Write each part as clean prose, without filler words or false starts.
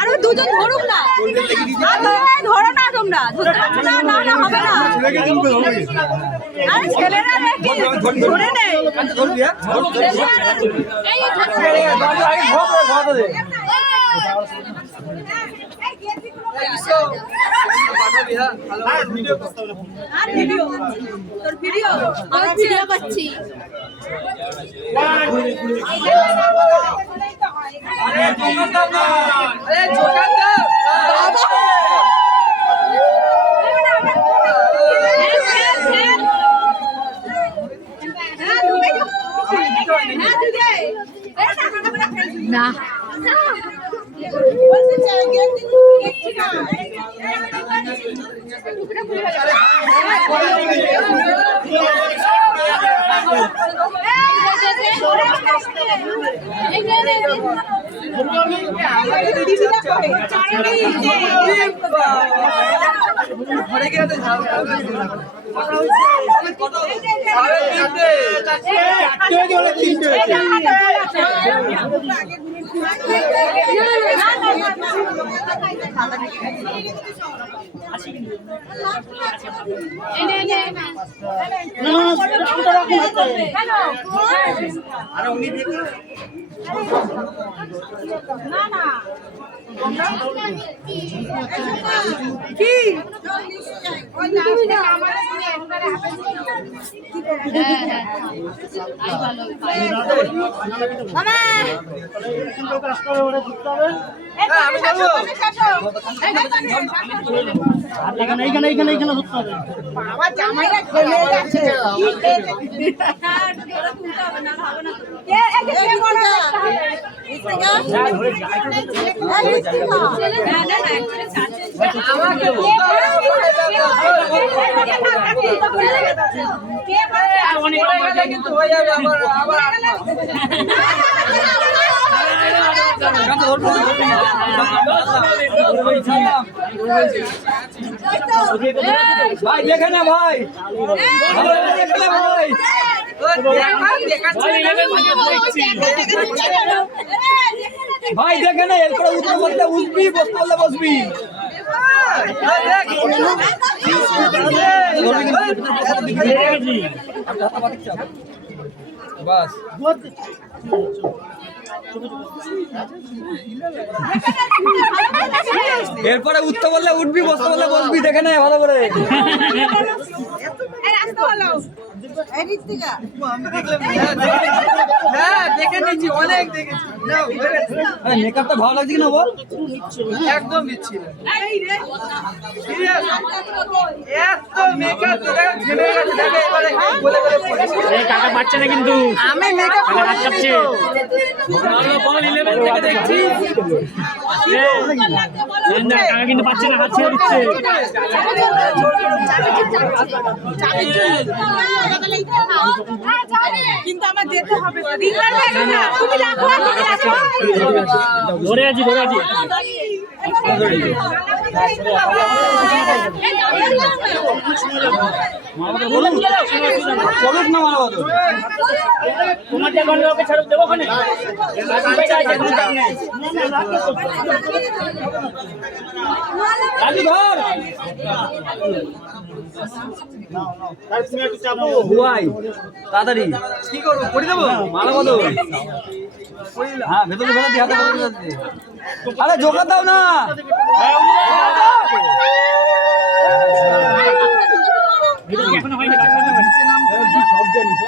আরো দুজন ধরুক না, ধরো না তোমরা, ধরতে পারছো না, না না হবে না। আরে ছেলেরা ধরে নেই, ভিডিও করছি। না কিন্তু হয়ে যাবে আবার ভাই দেখে না ভাই, ভাই দেখে না, এরপরে উঠতে বলতে উঠবি, বসতে বলতে বসবি। বাস এরপরে উঠতে বললে উঠবি, বসতে বললে বসবি, দেখে না ভালো করে। মেকআপটা ভালো লাগছে কিনা বল? একদম দিচ্ছি টাকা পাচ্ছে না কিন্তু আমি মেকআপ দেখছি টাকা কিন্তু পাচ্ছে না, হাত ছেড়ে দিচ্ছে। কিন্তু আমার যেতে হবে, ধরে আছি ধরে আছি। চলুক না মারা তোমার ওকে ছাড়ুক দেবো ওখানে। রাজু ধর তাড়াতাড়ি কি করবো, করে দেবো মালা বলো। হ্যাঁ ভেতরে ভেতর দিয়ে হাতে করে যাচ্ছে। আরে জোগাড় দাও না, এখনো হয়নি, সব জানিস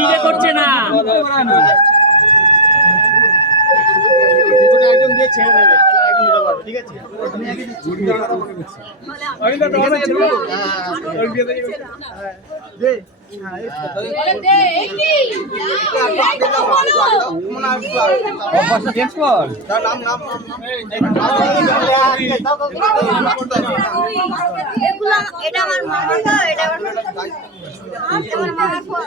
নিজে করছে না। একজন দিয়ে ছেড়ে দেবে, একজন দিতে পারবে, ঠিক আছে? আমি অভ্যাসটা চেঞ্জ কর। এটা আমার মামা তো এটা আমার মামার ফোন।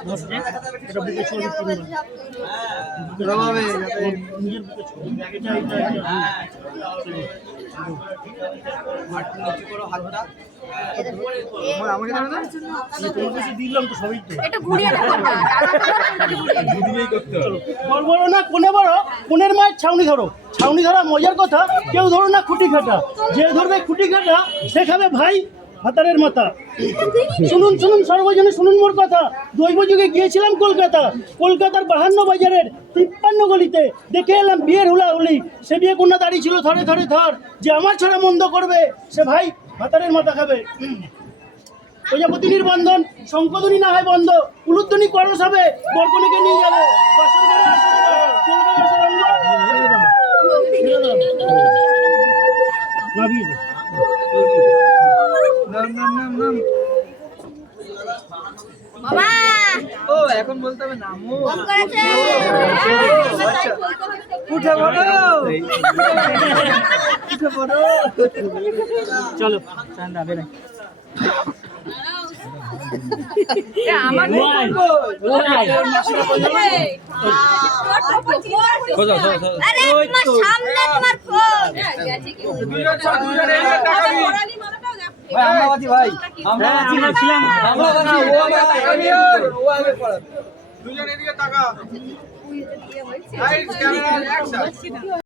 এটা ঘুরিয়ে রাখো না, বড় না কোনে বড়, কোনের মায়ের ছাউনি ধরো। ছাউনি ধরা মজার কথা, কেউ ধরো না খুঁটি কাটা। যে ধরবে খুঁটি কাটা সে খাবে ভাই ভাতারের মাথা। শুনুন শুনুন সর্বজনে শুনুন মোর কথা। দৈব যুগে গিয়েছিলাম কলকাতা, কলকাতার 52 বাজারের 53 গলিতে দেখে এলাম বিয়ের হুলাহুলি। সে বিয়ে কন্যা দাঁড়িয়ে ছিল ধরে ধরে ধর, যে আমার ছড়া মন্দ করবে সে ভাই ভাতারের মাথা খাবে। প্রজাপতির বন্ধন শঙ্কধ্বনি না হয় বন্ধ, উলুধ্বনি করস হবে, বরকনেকে নিয়ে যাবে বাসর ঘরে আসরে চলবে রসরঙ্গ। নাবিয়ে দে। বাবা ও এখন বলতে হবে নামো। ফোন করেছে। উঠে পড়ো, উঠে পড়ো। চলো ঠান্ডা বেরে আমার আরে তোমার সামনে তোমার ফোন। ভাই আমরা বাজি ভাই, আমরা বাজি, আমরা ছিলাম। আমরা বাজি। ও আগে পড়া। দুজন এদিকে তাকা।